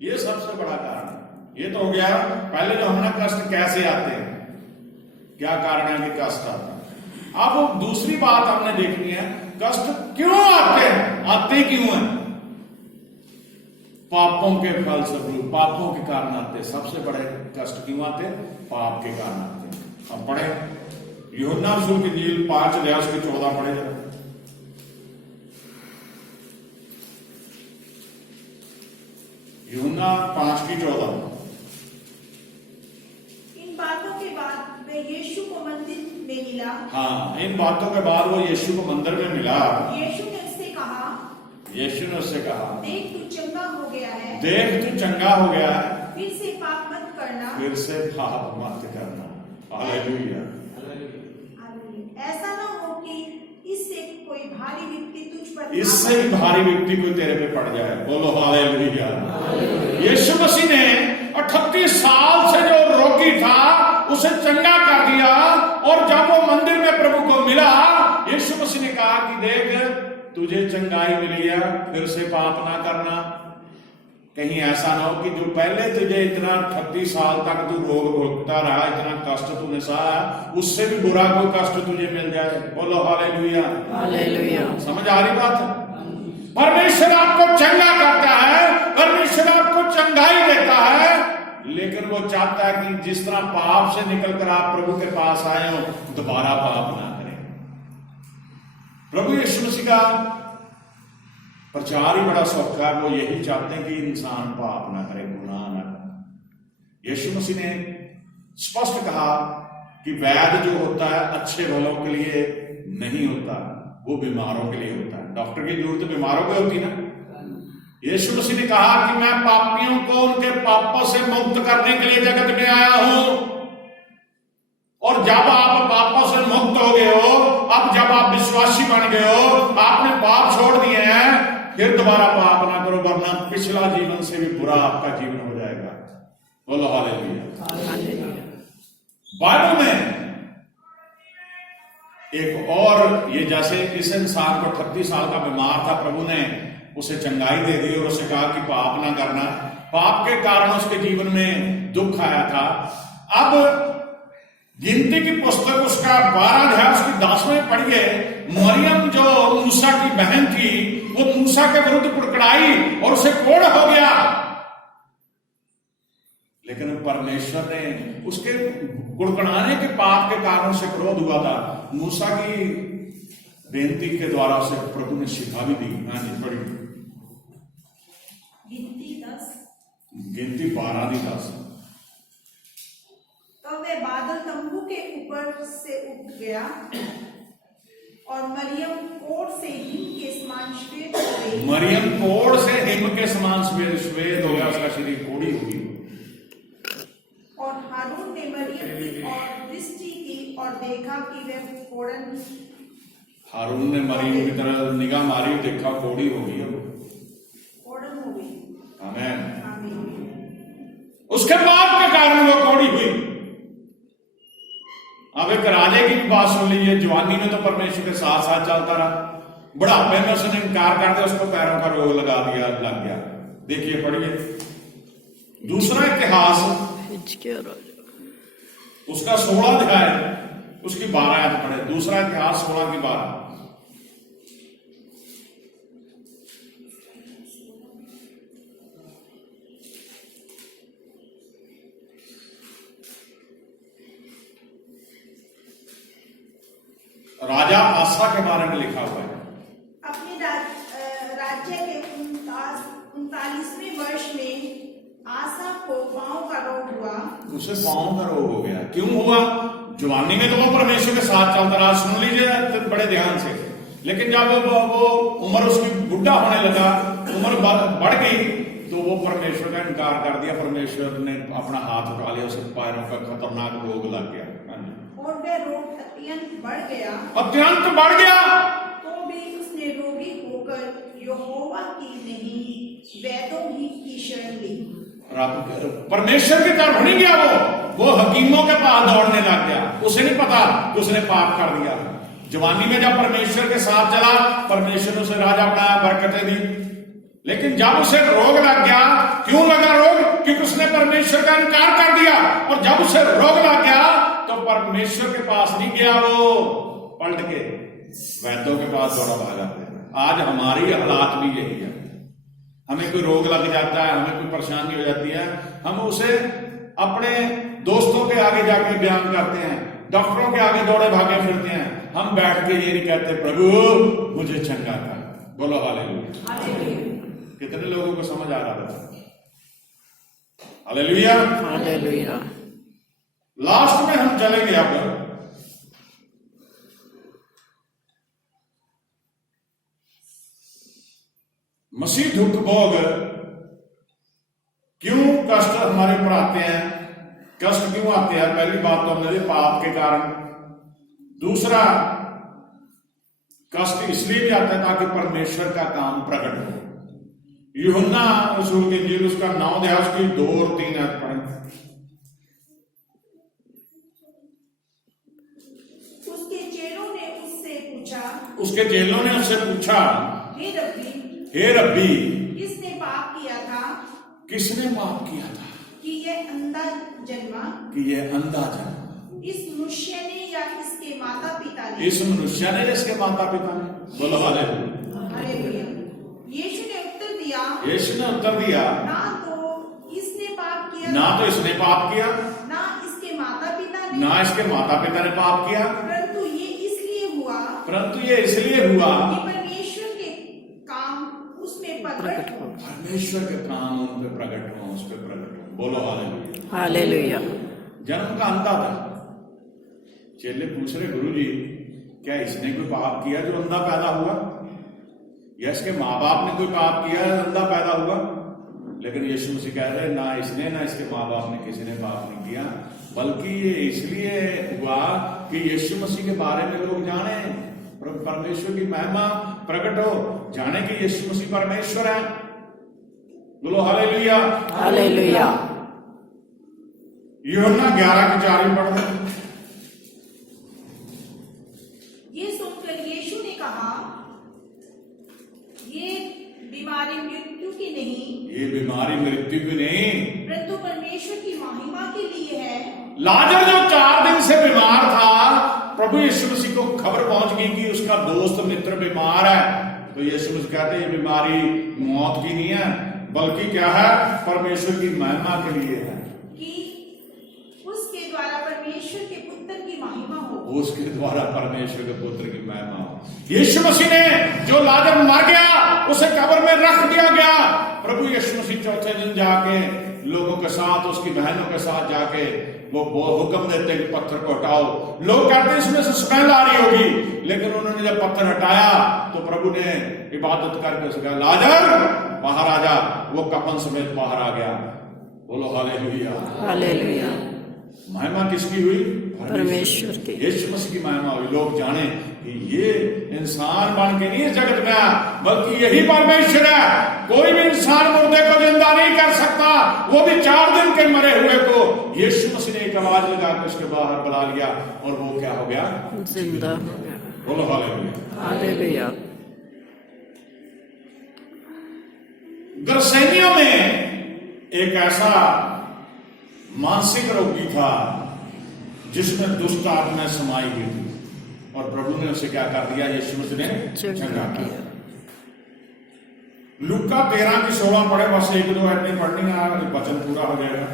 ये सबसे बड़ा कारण है। ये तो हो गया पहले जो हमारा कष्ट कैसे आते हैं, क्या कारण है कि कष्ट आते हैं। अब वो दूसरी बात हमने देखनी है, कष्ट क्यों आते हैं, आते क्यों हैं। पापों के फलस्वरूप, पापों के कारण आते हैं। सबसे बड़े कष्ट क्यों आते हैं, पाप के कारण आते हैं। अब पढ़े यूहन्ना रसूल की इंजील 5:14 पढ़े जरा। यूहन्ना 5:14। इन बातों के बाद वे यीशु को मंदिर में मिला। हाँ, इन बातों के बाद वो यीशु को मंदिर में मिला। यीशु ने उससे कहा, देख तू चंगा हो गया है, देख तू चंगा हो गया है, फिर से पाप मत करना, फिर से पाप मत करना। हालेलुया। ऐसा ना हो कि इससे कोई भारी विपत्ति तुझ पर, इससे ही भारी विपत्ति कोई तेरे पे पड़ जाए। बोलो हालेलुया। यीशु मसीह ने 38 साल से जो रोगी था उसे चंगा कर दिया, और जब वो मंदिर में प्रभु को मिला, यीशु मसीह ने कहा कि देख तुझे चंगाई मिली है, फिर से पाप ना करना। कहीं ऐसा ना हो कि जो पहले तुझे इतना 38 साल तक तू रोग भोगता रहा, इतना कष्ट तूने सहा, उससे भी बुरा कोई कष्ट तुझे मिल जाए। बोलो हालेलुया। हालेलुया। समझ आ रही बात। परमेश्वर आपको चंगा करता है, परमेश्वर आपको चंगाई देता है, लेकिन वो चाहता है कि जिस तरह पाप से निकलकर आप प्रभु के पास आए हो, दोबारा पाप ना करें। प्रभु यीशु मसीह का प्रचार ही बड़ा सौखा है। वो यही चाहते हैं कि इंसान पाप ना करे, गुनाह ना करे। यीशु मसीह ने स्पष्ट कहा कि वैद्य जो होता है अच्छे भलों के लिए नहीं होता, वो बीमारों के लिए होता है। डॉक्टर की जरूरत बीमारों को होती ना। यीशु मसीह ने कहा कि मैं पापियों को उनके पापों से मुक्त करने के लिए जगत में आया हूं। और जब आप पापों से मुक्त हो गए हो, अब जब आप विश्वासी बन गए हो, आपने पाप छोड़ दिए हैं, फिर दोबारा पाप ना करो, वरना पिछला जीवन से भी बुरा आपका जीवन हो जाएगा। बोलो हालेलुया। बाइबल में एक और, ये जैसे इस इंसान को 38 साल का बीमार था, प्रभु ने उसे चंगाई दे दी और उसे कहा कि पाप ना करना। पाप के कारण उसके जीवन में दुख आया था। अब गिनती की पुस्तक उसका 12 अध्याय उसकी 10वें पढ़िए, मरियम जो मूसा की बहन थी, वो मूसा के विरुद्ध कुड़कुड़ाई और उसे कोढ़ हो गया, लेकिन परमेश्वर ने उसके कुड़कुड़ाने के पाप के कारण से क्रोध हुआ था। मूसा की बेनती के द्वारा उसे प्रभु ने शिक्षा भी दी। हाँ जी, पढ़ी गिनती 12:10। तो वे बादल तंबू के ऊपर से उठ गया, और मरियम कोढ़ से हिम के समान श्वेत हो गई। मरियम कोढ़ से हिम के समान श्वेत हो गया, उसका शरीर कोढ़ी हो गई। और हारून ने मरियम की ओर दृष्टि की और देखा कि वह कोढ़न, हारून ने मरियम की तरह निगाह मारी, देखा कोढ़ी हो गई, कोढ़न हो गई। आमीन। आमीन। उसके पाप के कारण वो कोढ़ी हुई। अब एक राजे की भी बात सुन लीजिए। जवानी में तो परमेश्वर के साथ साथ चलता रहा, बुढ़ापे में उसने इनकार कर दिया, उसको पैरों का रोग लग गया। देखिए पढ़िए दूसरा इतिहास उसका 16 अध्याय उसकी 12 आयत पढ़े। दूसरा इतिहास 16 की 12। राजा आसा के बारे में लिखा हुआ है। अपने राज्य के 39वें वर्ष में आसा को पांव का रोग हुआ। उसे पांव का रोग हो गया। क्यों हुआ? जवानी में तो वो परमेश्वर के साथ चलता रहा, सुन लीजिए बड़े ध्यान से, लेकिन जब वो उम्र उसकी बुढ़ा होने लगा, उम्र बढ़ गई, तो वो परमेश्वर का इनकार कर दिया। परमेश्वर ने अपना हाथ उठा लिया, उसे पैरों का खतरनाक रोग लग गया, और वह रोग अत्यंत बढ़ गया। अत्यंत बढ़ गया तो भी उसने रोगी होकर यहोवा की नहीं, वैद्यों ही की शरण ली। परमेश्वर की तरफ नहीं गया, वो हकीमों के पास दौड़ने लग गया। उसे नहीं पता कि उसने पाप कर दिया। जवानी में जब परमेश्वर के साथ चला, परमेश्वर ने उसे राजा बनाया, बरकतें दी, लेकिन जब उसे रोग लग गया, क्यों लगा परमेश्वर का इनकार कर दिया और जब उसे रोग लग गया तो परमेश्वर के पास नहीं गया, वो पलट के वैद्यों के पास दौड़ा भागा। आज हमारी हालात भी यही है। हमें कोई रोग लग जाता है, हमें कोई परेशानी हो जाती है, हम उसे अपने दोस्तों के आगे जाके बयान करते हैं, डॉक्टरों के आगे दौड़े भागे फिरते हैं। हम बैठ के ये नहीं कहते प्रभु मुझे चंगा कर। बोलो हालेलुया। कितने लोगों को समझ आ रहा है? Hallelujah, hallelujah. लास्ट में हम चलेंगे अब मसीह दुख भोग क्यों कष्ट हमारे ऊपर आते हैं, कष्ट क्यों आते हैं? पहली बात तो हमने पाप के कारण। दूसरा, कष्ट इसलिए भी आता है ताकि परमेश्वर का काम प्रकट हो। यूहन्ना रसूल की इंजील उसका 9 अध्याय उसकी 2 और 3 आयत पढ़ें। उसके चेलों ने उससे पूछा, हे रब्बी, किसने पाप किया था कि यह अंधा जन्मा, इस मनुष्य ने या इसके माता पिता ने? इस मनुष्य ने, इसके माता पिता ने। बोलो हालेलुया। यीशु ने उत्तर दिया, ना तो इसने पाप किया, ना इसके माता पिता ने पाप किया, परंतु ये इसलिए हुआ कि परमेश्वर के काम उसमें प्रकट हो। परमेश्वर के काम उन पे प्रकट हो, उस पे प्रकट हो। बोलो हालेलुया। हालेलुया। जन्म का अंधा था। चेले पूछ रहे, गुरु जी क्या इसने कोई पाप किया जो अंधा पैदा हुआ, या इसके माँ बाप ने कोई पाप किया अंधा पैदा हुआ? लेकिन यीशु मसीह कह रहे ना इसने ना इसके माँ बाप ने किसी ने पाप नहीं किया, बल्कि ये इसलिए हुआ कि यीशु मसीह के बारे में लोग जाने, परमेश्वर की महिमा प्रकट हो, जाने कि यीशु मसीह परमेश्वर है। बोलो हालेलुया, हालेलुया। यूहन्ना 11:4 पढ़ दो। ये सुनकर यीशु ने कहा, ये बीमारी मृत्यु की नहीं, परंतु परमेश्वर की महिमा के लिए है। लाजर जो 4 दिन से बीमार था, प्रभु यीशु मसीह को खबर पहुंच गई कि उसका दोस्त मित्र बीमार है, तो यीशु मसीह कहते हैं ये बीमारी मौत की नहीं है, बल्कि क्या है? परमेश्वर की महिमा के लिए है, कि उसके द्वारा परमेश्वर के पुत्र की महिमा हो। उसके द्वारा परमेश्वर के पुत्र की महिमा हो। यीशु मसीह ने जो लाजर मर गया उसे कब्र में रख दिया गया। प्रभु यीशु मसीह चौथे दिन जाके लोगों के साथ, उसकी बहनों के साथ जाके वो हुक्म देते हैं कि पत्थर को हटाओ। लोग कहते हैं इसमें से स्मेल आ रही होगी, लेकिन उन्होंने जब पत्थर हटाया तो प्रभु ने इबादत करके उसे कहा, लाजर बाहर आ जा। वो कफन समेत बाहर आ गया। बोलो हालेलुया, हालेलुया। महिमा किसकी हुई? परमेश्वर की। यीशु मसीह की महिमा हुई। लोग जाने कि ये इंसान बन के नहीं इस जगत में आया, बल्कि यही परमेश्वर है। कोई भी इंसान मुर्दे को जिंदा नहीं कर सकता, वो भी 4 दिन के मरे हुए को यीशु मसीह ने एक आवाज लगा के उसके बाहर बुला लिया और वो क्या हो गया? जिंदा हो गया। बोलो हालेलुया, हालेलुया। गरसेनियों में एक ऐसा मानसिक रोगी था जिसमें दुष्ट आत्मा समाई हुई थी, और प्रभु ने उसे क्या कर दिया? यीशु मसीह ने चंगा किया। लूका 13 की 16 पढ़े, बस 1-2 आयतें पढ़नी है, वचन पूरा हो जाएगा।